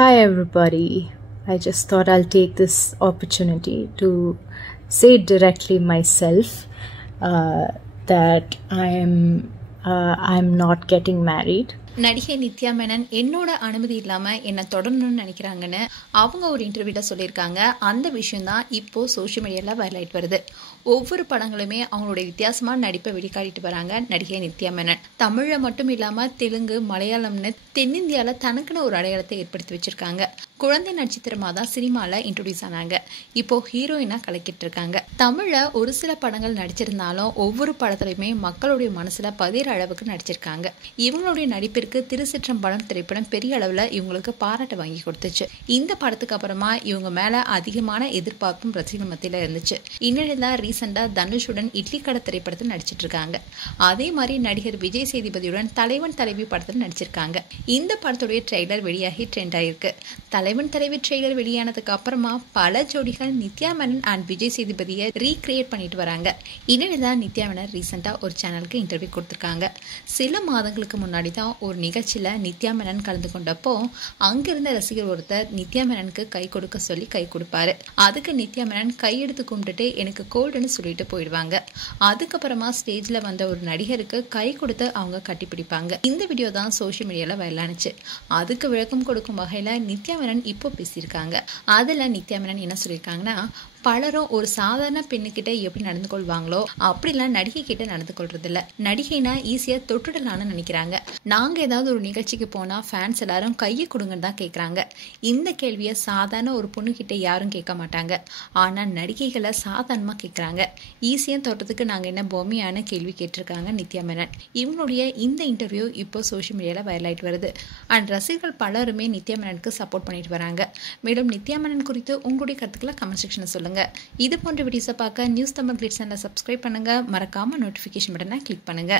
Hi, everybody. I just thought I'll take this opportunity to say directly myself that I'm not getting married. நடிகை நித்யா மேனன் என்னோட அனுமதி இல்லாம என்ன தொடரணும்னு நினைக்கிறாங்கன்னு அவங்க ஒரு இன்டர்வியூல சொல்லியிருக்காங்க. அந்த விஷயம் தான் இப்போ சோஷியல் மீடியால வைரல் ஆயிட்டு வருது. ஒவ்வொரு படங்களுமே அவங்களுடைய வித்தியாசமான நடிப்பை வெளிக்காட்டிட்டு வராங்க நடிகை நித்யா மேனன். தமிழ்ல மட்டும் இல்லாம தெலுங்கு, மலையாளம்னு தென்னிந்தியால தனக்குன்னு ஒரு அடையாளத்தை ஏற்படுத்தி வச்சிருக்காங்க. குழந்தை நட்சத்திரமா தான் சினிமால இன்ட்ரோடியூஸ் ஆனாங்க. இப்போ ஹீரோயினா கலக்கிட்டு இருக்காங்க. தமிழ்ல ஒரு சில படங்கள் நடிச்சிருந்தாலும் ஒவ்வொரு படத்துலயுமே மக்களுடைய மனசுல பதிகிற அளவுக்கு நடிச்சிருக்காங்க. இவங்களுடைய நடிப்பிற்கு திருச்சிற்றம்பலம் திரைப்படம் பெரிய அளவுல இவங்களுக்கு பாராட்டு வாங்கி கொடுத்துச்சு. இந்த படத்துக்கு அப்புறமா இவங்க மேல அதிகமான எதிர்பார்ப்பும் ரசிகர்கள் மத்தியில இருந்துச்சு. இந்நிலையில ரீசெண்டா தனுஷுடன் இட்லி கடை திரைப்படத்தில் நடிச்சிட்டு இருக்காங்க. அதே மாதிரி நடிகர் விஜய் சேதுபதியுடன் தலைவன் தலைவி படத்தில் நடிச்சிருக்காங்க. இந்த படத்துடைய ட்ரெய்லர் வெளியாகி ட்ரெண்ட் ஆயிருக்கு. தலைவன் தலைவி ட்ரெய்லர் வெளியானதுக்கு அப்புறமா பல ஜோடிகள் நித்யா மேனன் அண்ட் விஜய் சேதுபதியை ரீக்ரியேட் பண்ணிட்டு வராங்க. இந்நிலையில நித்யா மேனன் ரீசெண்டா ஒரு சேனலுக்கு இன்டர்வியூ கொடுத்திருக்காங்க. சில மாதங்களுக்கு முன்னாடி தான் ஒரு நிகழ்ச்சியில நித்யா மேனன் கலந்து கொண்டப்போ அங்கிருந்த ரசிகர் ஒருத்தர் நித்யா மேனனுக்கு கை கொடுக்க சொல்லி கை கொடுப்பாரு. அதுக்கு நித்யா மேனன் கையெடுத்து கும்பிட்டுட்டு எனக்கு கோல்டுன்னு சொல்லிட்டு போயிடுவாங்க. அதுக்கப்புறமா ஸ்டேஜ்ல வந்த ஒரு நடிகருக்கு கை கொடுத்து அவங்க கட்டிப்பிடிப்பாங்க. இந்த வீடியோ தான் சோஷியல் மீடியால வைரலானுச்சு. அதுக்கு விளக்கம் கொடுக்கும் வகையில நித்யா மேனன் இப்போ பேசியிருக்காங்க. அதுல நித்யா மேனன் என்ன சொல்லியிருக்காங்கன்னா, பலரும் ஒரு சாதாரண பெண்ணுகிட்ட எப்படி நடந்து கொள்வாங்களோ அப்படிலாம் நடிகை கிட்ட நடந்து கொள்றது இல்ல. நடிகைனா ஈஸியா தொட்டுடலான்னு நினைக்கிறாங்க. நாங்க ஏதாவது ஒரு நிகழ்ச்சிக்கு போனா ஃபேன்ஸ் எல்லாரும் கையை கொடுங்கன்னு தான் கேட்கறாங்க. இந்த கேள்வியை சாதாரண ஒரு பொண்ணு கிட்ட யாரும் கேட்க மாட்டாங்க. ஆனா நடிகைகளை சாதாரணமா கேட்கறாங்க. ஈஸியா தொட்டதுக்கு நாங்க என்ன பொம்மையான கேள்வி கேட்டிருக்காங்க நித்யா மேனன். இவங்களுடைய இந்த இன்டர்வியூ இப்போ சோஷியல் மீடியால வைரல் ஆயிட்டு வருது. அண்ட் ரசிகர்கள் பலருமே நித்யா மேனனுக்கு சப்போர்ட் பண்ணிட்டு வராங்க. மேலும் நித்யா மேனன் குறித்து உங்களுடைய கருத்துக்களை கமெண்ட் செக்ஷன்ல சொல்லுங்க. இது போன்ற வீடியோஸை பார்க்க நியூஸ் தமிழ் கிளிட்ஸ் சேனலை சப்ஸ்கிரைப் பண்ணுங்க. மறக்காம நோட்டிஃபிகேஷன் பட்டனை கிளிக் பண்ணுங்க.